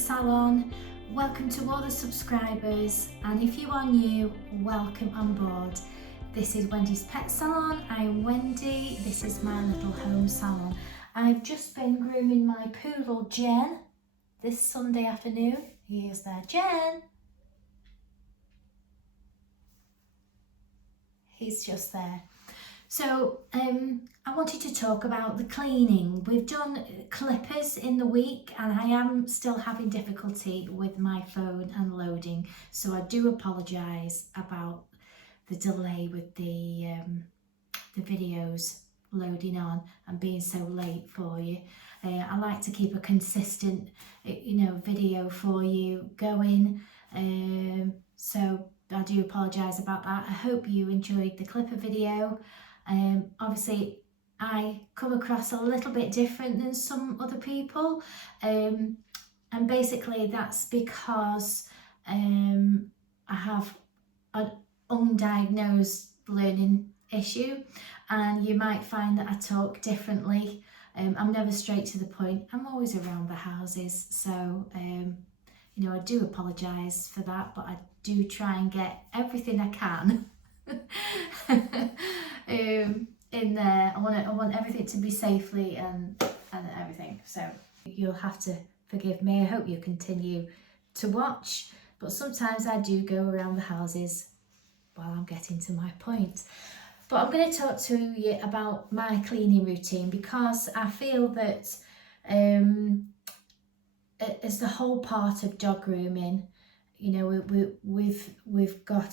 salon. Welcome to all the subscribers, and if you are new, welcome on board. This is Wendy's Pet Salon. I am Wendy. This is my little home salon. I've just been grooming my poodle Jen this Sunday afternoon. Here's there, Jen. He's just there. So I wanted to talk about the cleaning. We've done clippers in the week and I am still having difficulty with my phone and loading, so I do apologise about the delay with the videos loading on and being so late for you. I like to keep a consistent video for you going, so I do apologise about that. I hope you enjoyed the clipper video. Obviously I come across a little bit different than some other people, and basically that's because I have an undiagnosed learning issue, and you might find that I talk differently. I'm never straight to the point. I'm always around the houses, so I do apologise for that, but I do try and get everything I can in there. I want everything to be safely and everything, so you'll have to forgive me. I hope you continue to watch, but sometimes I do go around the houses while I'm getting to my point. But I'm going to talk to you about my cleaning routine, because I feel that it's the whole part of dog grooming. We've got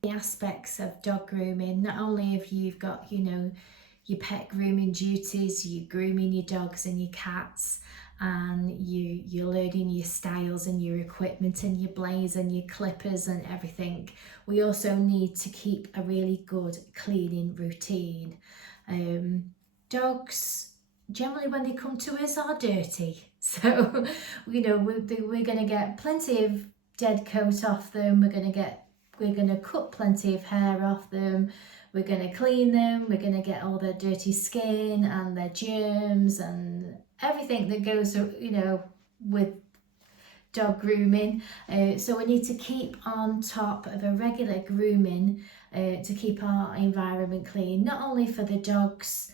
the aspects of dog grooming. Not only have you got your pet grooming duties, you're grooming your dogs and your cats, and you're learning your styles and your equipment and your blades and your clippers and everything. We also need to keep a really good cleaning routine. Dogs, generally when they come to us, are dirty, so we're going to get plenty of dead coat off them. We're going to cut plenty of hair off them. We're going to clean them. We're going to get all their dirty skin and their germs and everything that goes with dog grooming. So we need to keep on top of a regular grooming to keep our environment clean, not only for the dogs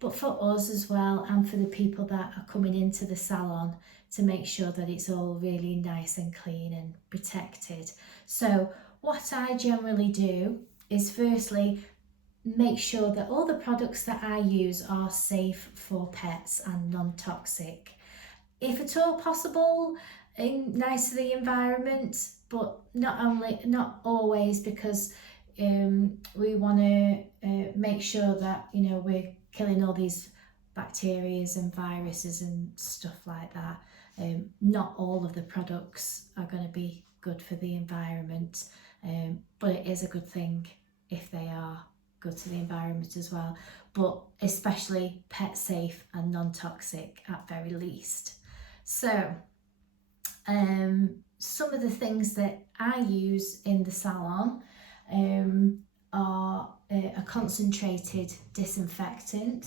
but for us as well, and for the people that are coming into the salon, to make sure that it's all really nice and clean and protected. So what I generally do is, firstly, make sure that all the products that I use are safe for pets and non-toxic. If at all possible, nice to the environment, but not always, because we want to make sure that we're killing all these bacteria and viruses and stuff like that. Not all of the products are going to be good for the environment, but it is a good thing if they are good to the environment as well, but especially pet safe and non-toxic at very least. So some of the things that I use in the salon are a concentrated disinfectant.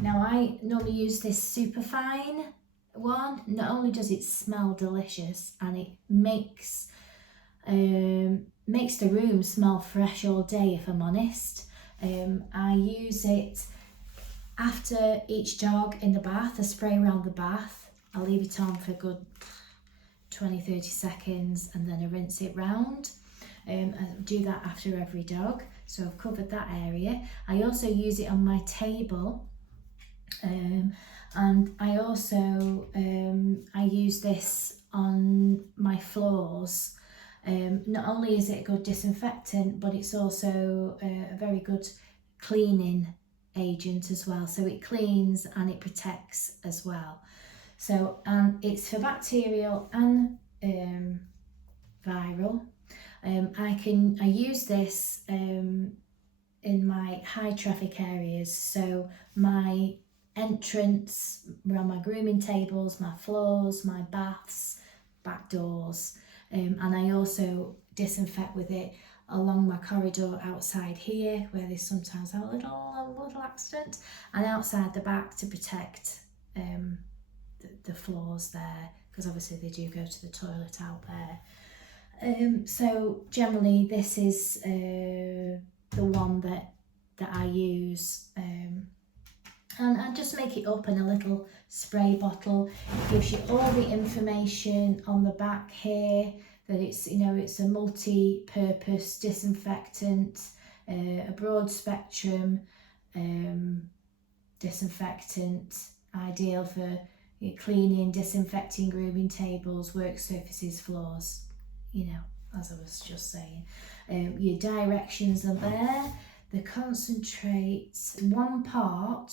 Now I normally use this Superfine one. Not only does it smell delicious, and it makes the room smell fresh all day, if I'm honest. I use it after each dog in the bath. I spray around the bath. I leave it on for a good 20-30 seconds, and then I rinse it round. I do that after every dog, so I've covered that area. I also use it on my table, and I also I use this on my floors. Not only is it a good disinfectant, but it's also a very good cleaning agent as well. So it cleans and it protects as well. So it's for bacterial and viral. I use this in my high traffic areas, so my entrance, around my grooming tables, my floors, my baths, back doors, and I also disinfect with it along my corridor outside here, where they sometimes have a little accident, and outside the back to protect the floors there, because obviously they do go to the toilet out there. So generally this is the one that I use, and I just make it up in a little spray bottle. It gives you all the information on the back here that it's, you know, it's a multi-purpose disinfectant, a broad spectrum disinfectant, ideal for cleaning, disinfecting grooming tables, work surfaces, floors, you know, as I was just saying. Your directions are there. The concentrate, 1 part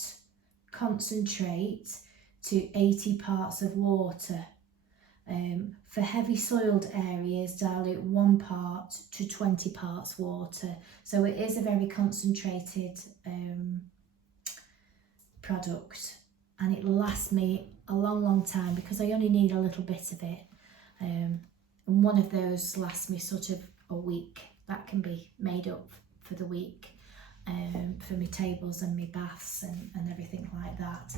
concentrate to 80 parts of water. For heavy soiled areas, dilute 1 part to 20 parts water. So it is a very concentrated product, and it lasts me a long time because I only need a little bit of it. And one of those lasts me sort of a week. That can be made up for the week. For my tables and my baths and everything like that.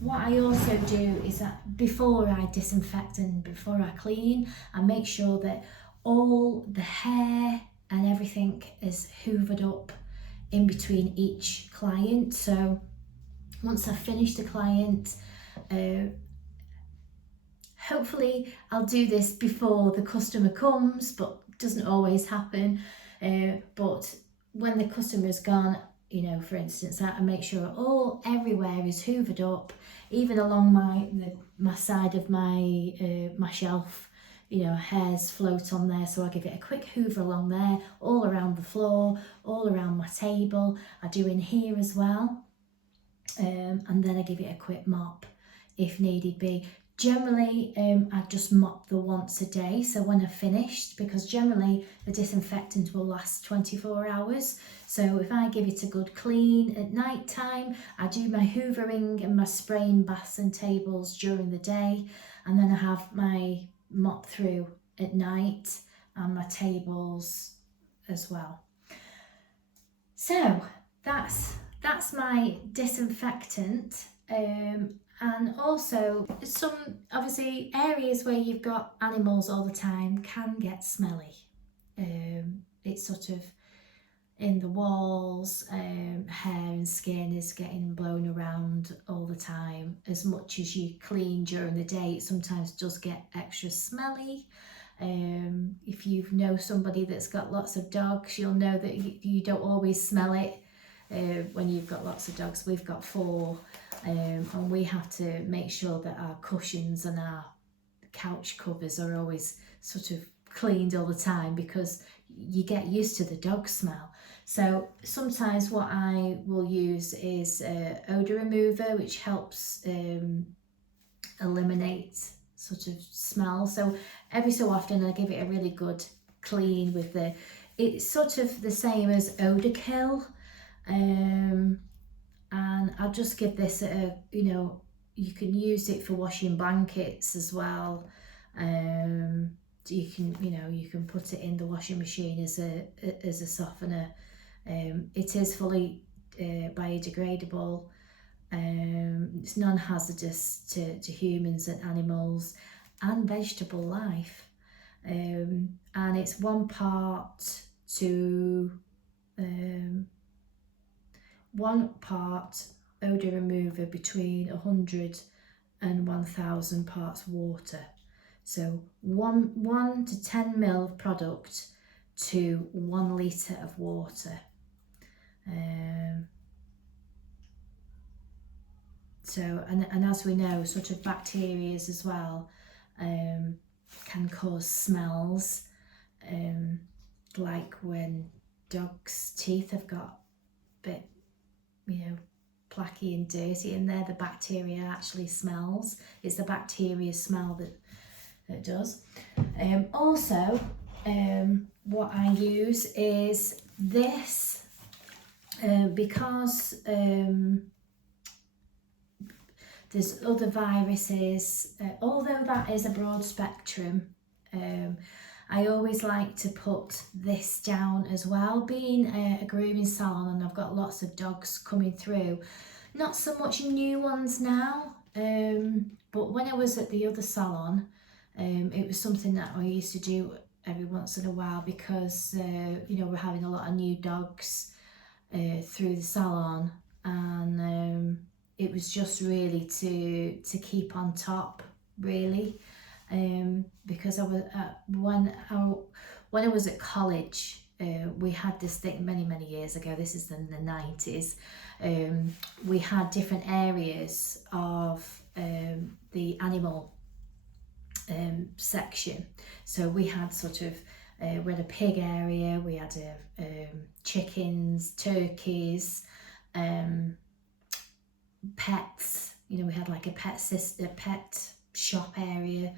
What I also do is that before I disinfect and before I clean, I make sure that all the hair and everything is hoovered up in between each client. So once I've finished the client, hopefully I'll do this before the customer comes, but it doesn't always happen. But when the customer's gone, you know, for instance, I make sure everywhere is hoovered up, even along my side of my shelf, you know, hairs float on there, so I give it a quick hoover along there, all around the floor, all around my table. I do in here as well, and then I give it a quick mop if needed be. Generally, I just mop the once a day, so when I've finished, because generally the disinfectant will last 24 hours. So if I give it a good clean at night time, I do my hoovering and my spraying baths and tables during the day, and then I have my mop through at night and my tables as well. So that's my disinfectant. And also some, obviously, areas where you've got animals all the time can get smelly. It's sort of in the walls, hair and skin is getting blown around all the time. As much as you clean during the day, it sometimes does get extra smelly. If you know somebody that's got lots of dogs, you'll know that you don't always smell it when you've got lots of dogs. We've got 4. And we have to make sure that our cushions and our couch covers are always sort of cleaned all the time, because you get used to the dog smell. So sometimes what I will use is odour remover, which helps eliminate sort of smell. So every so often I give it a really good clean with it's sort of the same as odour kill. And I'll just give this you know, you can use it for washing blankets as well. You can, you know, you can put it in the washing machine as a softener. It is fully biodegradable. It's non-hazardous to humans and animals and vegetable life. And it's 1 part to 1 part odour remover between 100 and 1000 parts water. So 1 to 10 ml of product to 1 litre of water. So, and as we know, sort of bacteria as well can cause smells, like when dogs' teeth have got a bit, you know, placky and dirty in there, the bacteria actually smells. It's the bacteria smell that does. Also, what I use is this, because there's other viruses, although that is a broad spectrum, I always like to put this down as well. Being a grooming salon and I've got lots of dogs coming through, not so much new ones now, But when I was at the other salon, it was something that I used to do every once in a while because you know, we're having a lot of new dogs through the salon, and it was just really to keep on top, really, because I was when I was at college. We had this thing many years ago. This is in the 90s. We had different areas of the animal section. So we had sort of we had a pig area, we had chickens, turkeys, pets. You know, we had like a pet shop area,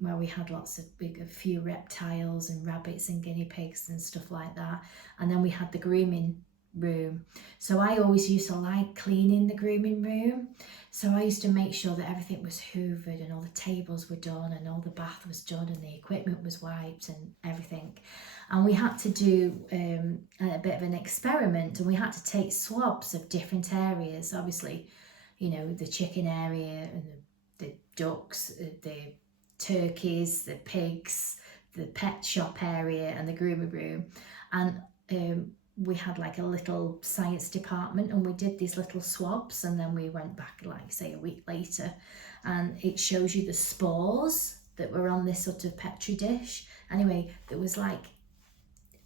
where we had a few reptiles and rabbits and guinea pigs and stuff like that. And then we had the grooming room. So I always used to like cleaning the grooming room. So I used to make sure that everything was hoovered and all the tables were done and all the bath was done and the equipment was wiped and everything. And we had to do a bit of an experiment, and we had to take swabs of different areas. Obviously, you know, the chicken area and the ducks, the turkeys, the pigs, the pet shop area and the grooming room. And we had like a little science department, and we did these little swabs, and then we went back, like say a week later, and it shows you the spores that were on this sort of petri dish. Anyway, there was like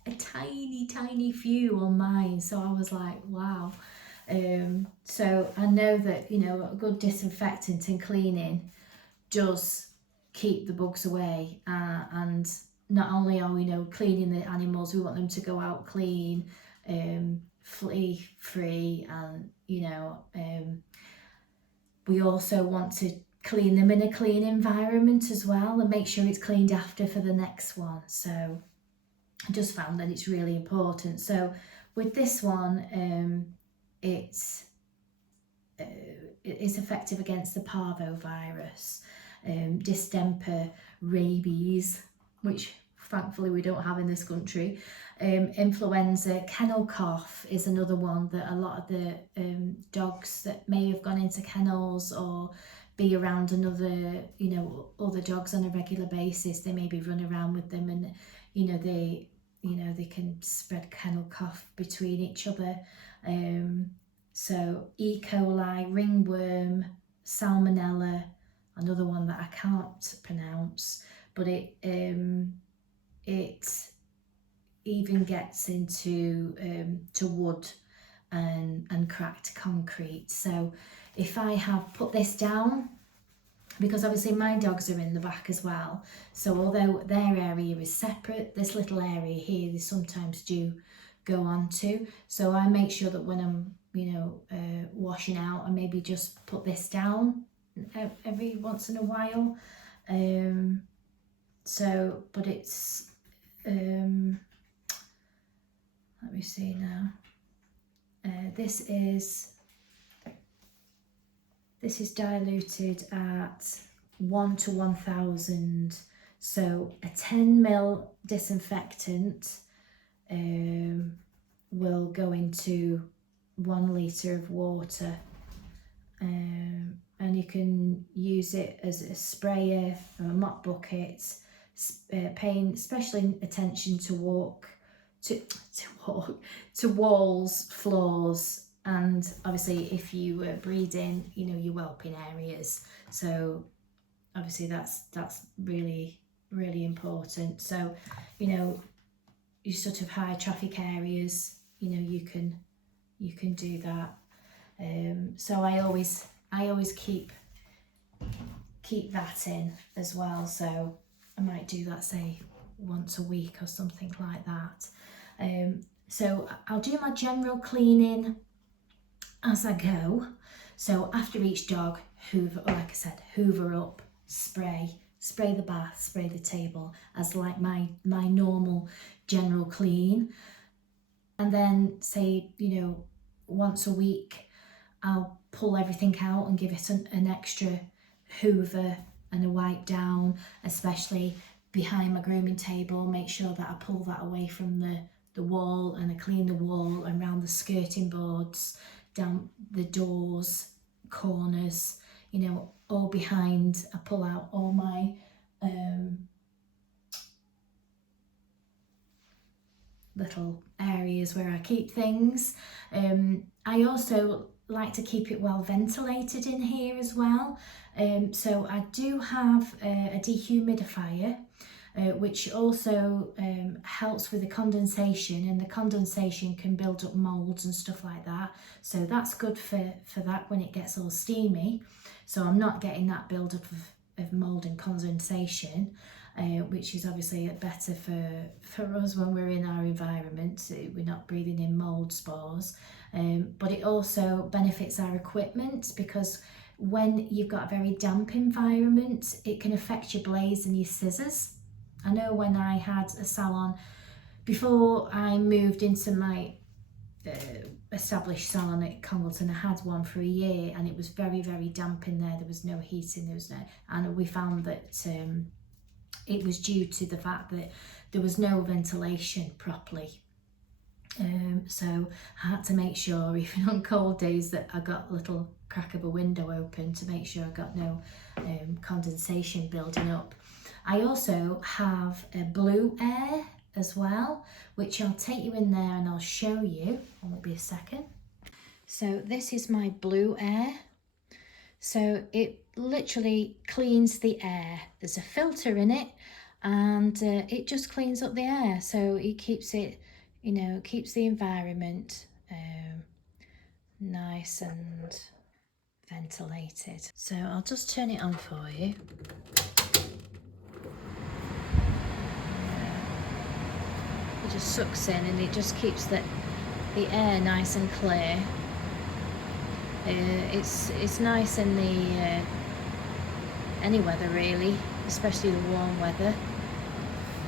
a tiny few on mine, so I was like, wow. So I know that, you know, a good disinfectant and cleaning does keep the bugs away, and not only are we, you know, cleaning the animals, we want them to go out clean, flea free, and you know, we also want to clean them in a clean environment as well, and make sure it's cleaned after for the next one. So I just found that it's really important. So with this one, it's effective against the parvovirus, distemper, rabies, which thankfully we don't have in this country, influenza, kennel cough is another one that a lot of the dogs that may have gone into kennels or be around another, you know, other dogs on a regular basis, they maybe run around with them, and you know, they can spread kennel cough between each other. So E. coli, ringworm, salmonella, another one that I can't pronounce, but it even gets into to wood and cracked concrete. So if I have put this down, because obviously my dogs are in the back as well, so although their area is separate, this little area here they sometimes do go on to. So I make sure that when I'm, you know, washing out, I maybe just put this down every once in a while. So, but it's let me see now. This is diluted at 1 to 1000. So a 10 ml disinfectant will go into 1 litre of water, and you can use it as a sprayer or a mop bucket, paying special attention to walls, floors, and obviously if you were breeding, you know, your whelping areas. So obviously that's really important. So, you know, you sort of high traffic areas, you know, you can do that. So I always keep that in as well. So I might do that, say once a week or something like that. So I'll do my general cleaning as I go. So after each dog, hoover, like I said, hoover up, spray the bath, spray the table as like my normal general clean. And then say, you know, once a week, I'll pull everything out and give it an extra hoover and a wipe down, especially behind my grooming table. Make sure that I pull that away from the wall, and I clean the wall around the skirting boards, down the doors, corners, you know, all behind. I pull out all my little areas where I keep things. I also like to keep it well ventilated in here as well. So I do have a dehumidifier, which also helps with the condensation, and the condensation can build up moulds and stuff like that. So that's good for that when it gets all steamy. So I'm not getting that build up of mould and condensation. Which is obviously better for us when we're in our environment. We're not breathing in mould spores. But it also benefits our equipment, because when you've got a very damp environment, it can affect your blades and your scissors. I know when I had a salon, before I moved into my established salon at Congleton, I had one for a year, and it was very, very damp in there. There was no heating, and we found that it was due to the fact that there was no ventilation properly. So I had to make sure, even on cold days, that I got a little crack of a window open to make sure I got no condensation building up. I also have a blue air as well, which I'll take you in there and I'll show you. It won't be a second. So this is my blue air. So it literally cleans the air. There's a filter in it, and it just cleans up the air. So it keeps it, you know, keeps the environment nice and ventilated. So I'll just turn it on for you. It just sucks in, and it just keeps the air nice and clear. It's nice in the any weather really, especially the warm weather.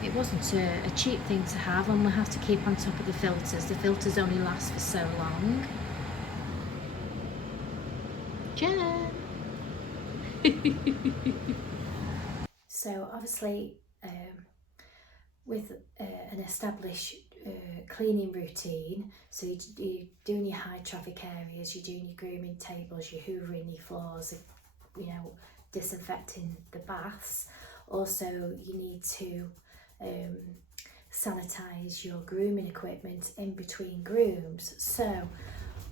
It wasn't a cheap thing to have, and we'll have to keep on top of the filters. The filters only last for so long. Jen! So obviously with an established cleaning routine, so you're doing your high traffic areas, you're doing your grooming tables, you're hoovering your floors, you know, disinfecting the baths. Also you need to sanitize your grooming equipment in between grooms. So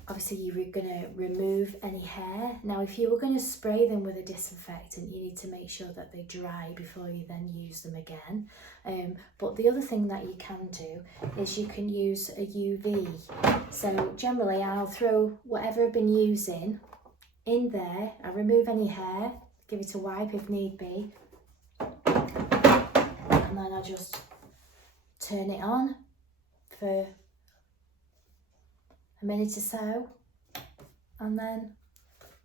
obviously you're going to remove any hair. Now if you were going to spray them with a disinfectant, you need to make sure that they dry before you then use them again. But the other thing that you can do is you can use a UV. So generally I'll throw whatever I've been using in there, I remove any hair, give it a wipe if need be, and then I'll just turn it on for a minute or so, and then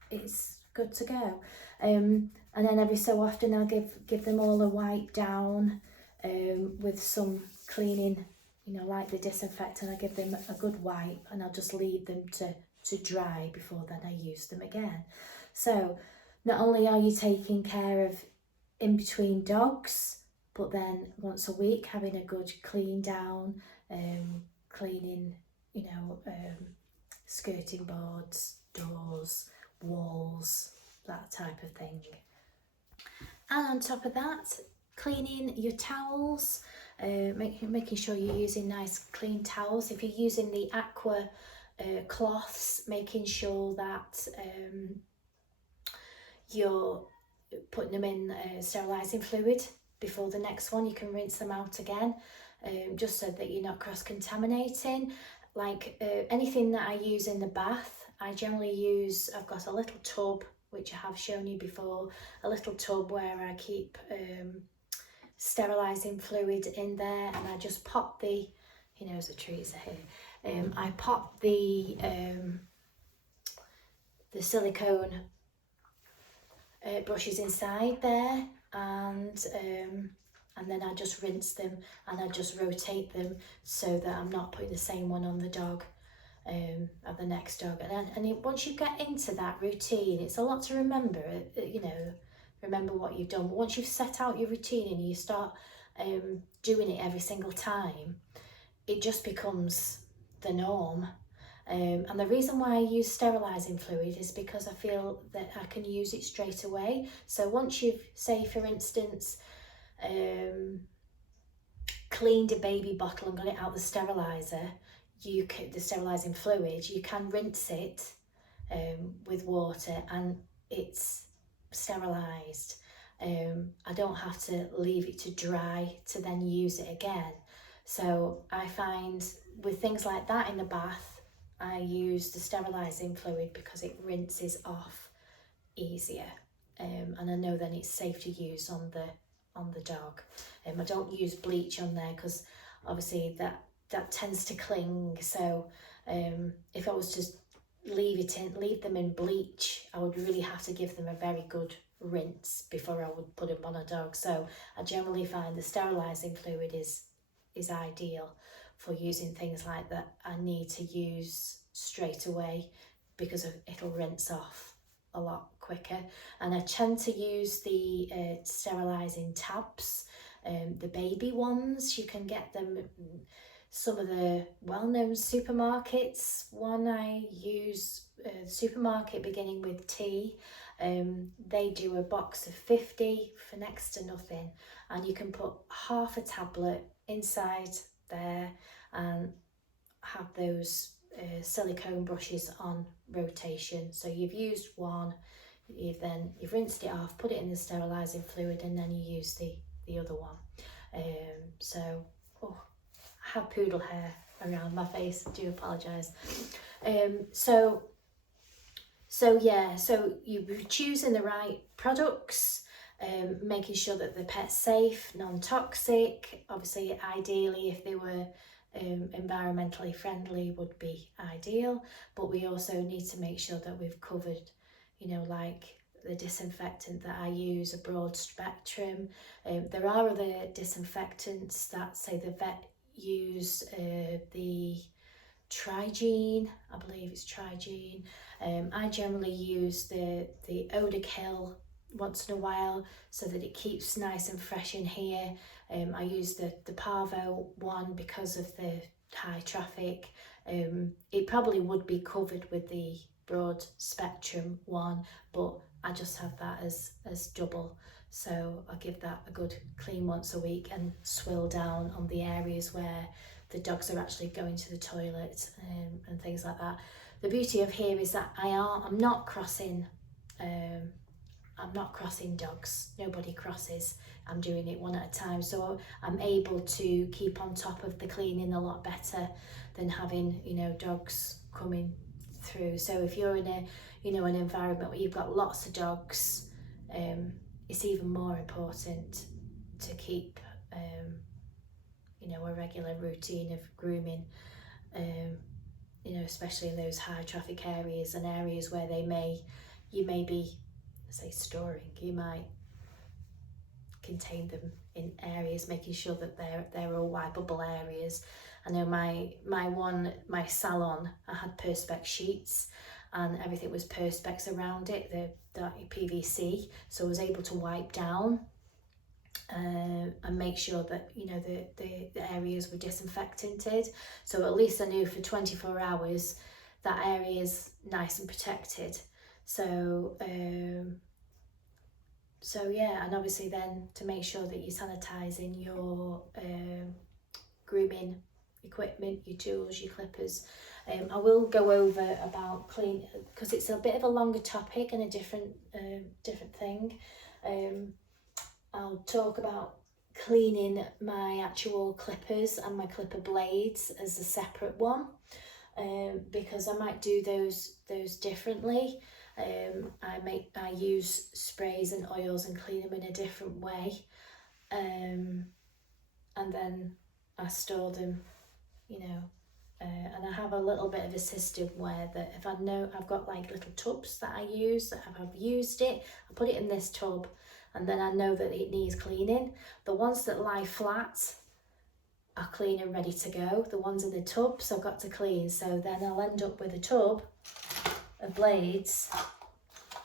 it's good to go. And then every so often I'll give them all a wipe down with some cleaning, you know, like the disinfectant. I give them a good wipe, and I'll just leave them to dry before then I use them again. So not only are you taking care of in between dogs, but then once a week having a good clean down, cleaning, you know, skirting boards, doors, walls, that type of thing. And on top of that, cleaning your towels, making sure you're using nice clean towels. If you're using the aqua cloths, making sure that you're putting them in sterilising fluid before the next one. You can rinse them out again, just so that you're not cross-contaminating. Like anything that I use in the bath, I generally use, I've got a little tub, which I have shown you before, a little tub where I keep sterilising fluid in there, and I just pop the, he knows the trees are here, I pop the silicone brushes inside there, and then I just rinse them, and I just rotate them so that I'm not putting the same one on the dog or the next dog. And once you get into that routine, it's a lot to remember, you know, remember what you've done. But once you've set out your routine and you start doing it every single time, it just becomes the norm. And the reason why I use sterilising fluid is because I feel that I can use it straight away. So once you've, say for instance, cleaned a baby bottle and got it out the steriliser, the sterilising fluid, you can rinse it with water and it's sterilised. I don't have to leave it to dry to then use it again. So I find with things like that in the bath, I use the sterilising fluid because it rinses off easier, and I know then it's safe to use on the dog. I don't use bleach on there because obviously that tends to cling. So if I was to leave them in bleach, I would really have to give them a very good rinse before I would put them on a dog. So I generally find the sterilising fluid is ideal for using things like that I need to use straight away because it'll rinse off a lot quicker. And I tend to use the sterilising tabs, the baby ones. You can get them at some of the well-known supermarkets. One I use, supermarket beginning with T. They do a box of 50 for next to nothing, and you can put half a tablet inside there and have those silicone brushes on rotation. So you've used one, you've rinsed it off, put it in the sterilising fluid, and then you use the other one. So I have poodle hair around my face, I do apologise. So you're choosing the right products, making sure that the pet's safe, non-toxic. Obviously, ideally, if they were environmentally friendly, would be ideal. But we also need to make sure that we've covered, like the disinfectant that I use, a broad spectrum. There are other disinfectants that, say, the vet use, the Trigene, I believe it's Trigene. I generally use the odour kill once in a while so that it keeps nice and fresh in here. I use the Parvo one because of the high traffic. It probably would be covered with the broad spectrum one, but I just have that as double. So I give that a good clean once a week and swill down on the areas where the dogs are actually going to the toilet, and things like that. The beauty of here is that I'm not crossing dogs. Nobody crosses. I'm doing it one at a time, so I'm able to keep on top of the cleaning a lot better than having dogs coming through. So if you're in an environment where you've got lots of dogs, it's even more important to keep a regular routine of grooming, especially in those high traffic areas and areas where you may be, say, storing. You might contain them in areas, making sure that they're all wipeable areas. I know my salon, I had perspex sheets and everything was perspex around it, the PVC, so I was able to wipe down and make sure that the areas were disinfectanted. So at least I knew for 24 hours that area is nice and protected. So yeah, and obviously then to make sure that you're sanitising your grooming equipment, your tools, your clippers. I will go over about clean, because it's a bit of a longer topic and a different thing. I'll talk about cleaning my actual clippers and my clipper blades as a separate one, because I might do those differently. I use sprays and oils and clean them in a different way, and then I store them, and I have a little bit of a system where that if I know I've got like little tubs that I use, that I've used it, I put it in this tub, and then I know that it needs cleaning. The ones that lie flat are clean and ready to go. The ones in the tubs I've got to clean, so then I'll end up with a tub of blades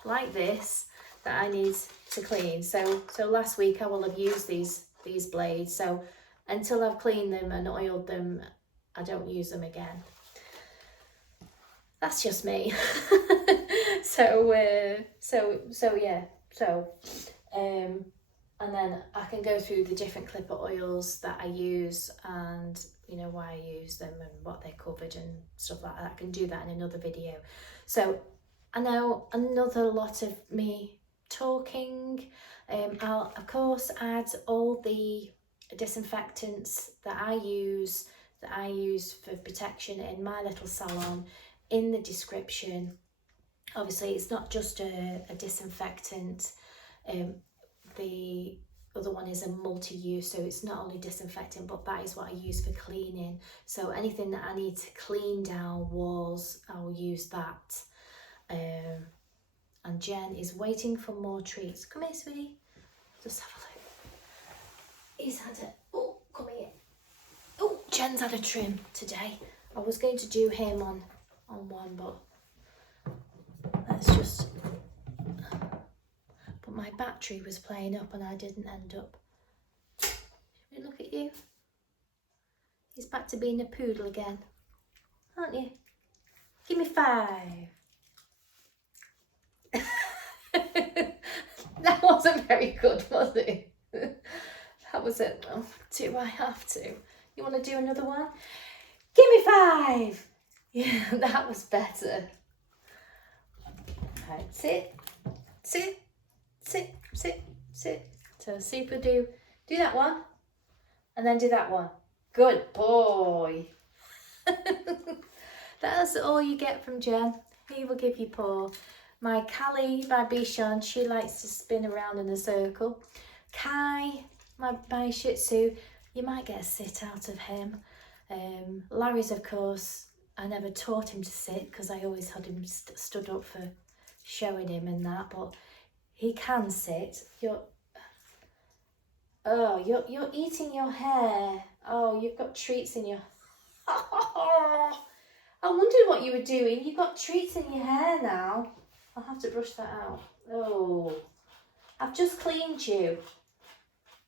like this that I need to clean. So last week I will have used these blades, so until I've cleaned them and oiled them, I don't use them again. that's just me. So yeah. So and then I can go through the different clipper oils that I use, and you know why I use them and what they're covered and stuff like that. I can do that in another video. So I know another lot of me talking. I'll of course add all the disinfectants that I use for protection in my little salon in the description. Obviously it's not just a disinfectant, the other one is a multi-use, so it's not only disinfecting, but that is what I use for cleaning. So anything that I need to clean down walls, I will use that. And Jen is waiting for more treats. Come here, sweetie. Just have a look. He's had a, oh, come here. Oh, Jen's had a trim today. I was going to do him on one, but let's just, but my battery was playing up and I didn't end up. Look at you. He's back to being a poodle again, aren't you? Give me 5. That wasn't very good, was it? That was it. Oh, do I have to? You want to do another one? Give me 5. Yeah, that was better. Right, sit. So see if we do that one and then do that one. Good boy. That's all you get from Jen. He will give you paw. My Callie by Bichon, she likes to spin around in a circle. Kai, my Shih Tzu, you might get a sit out of him. Larry's, of course, I never taught him to sit because I always had him stood up for showing him and that, but he can sit. You're eating your hair. Oh, you've got treats in your... I wondered what you were doing. You've got treats in your hair now. I'll have to brush that out. Oh, I've just cleaned you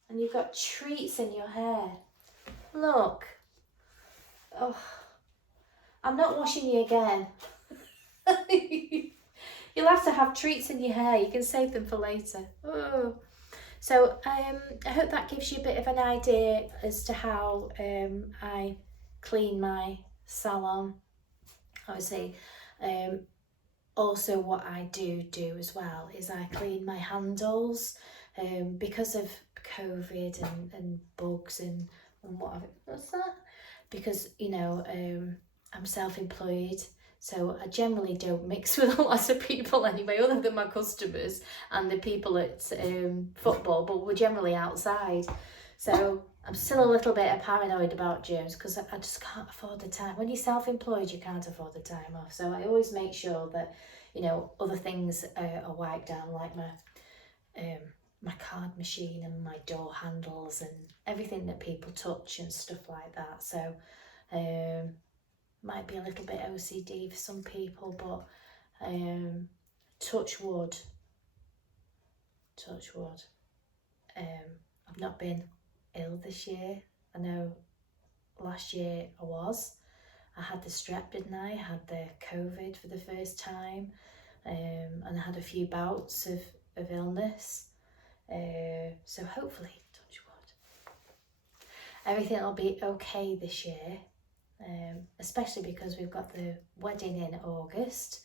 and you've got treats in your hair. Look. Oh, I'm not washing you again. You'll have to have treats in your hair. You can save them for later. Oh. So I hope that gives you a bit of an idea as to how I clean my salon. Obviously, also what I do as well is I clean my handles because of COVID and bugs and what's that? Because, you know, I'm self-employed, so I generally don't mix with a lot of people anyway, other than my customers and the people at football, but we're generally outside. So I'm still a little bit paranoid about germs because I just can't afford the time. When you're self-employed, you can't afford the time off. So I always make sure that, you know, other things are wiped down, like my card machine and my door handles and everything that people touch and stuff like that. So might be a little bit OCD for some people, but touch wood. I've not been ill this year. I know last year I was. I had the strep, didn't I? I had the COVID for the first time, and I had a few bouts of illness. So hopefully, touch wood, everything will be okay this year, especially because we've got the wedding in August.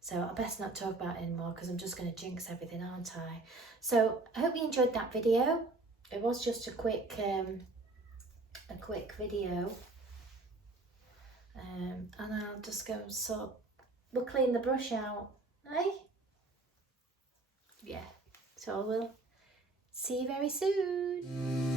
So I best not talk about it anymore because I'm just going to jinx everything, aren't I? So I hope you enjoyed that video. It was just a quick video. And I'll just go and we'll clean the brush out, eh? Yeah, so I will see you very soon.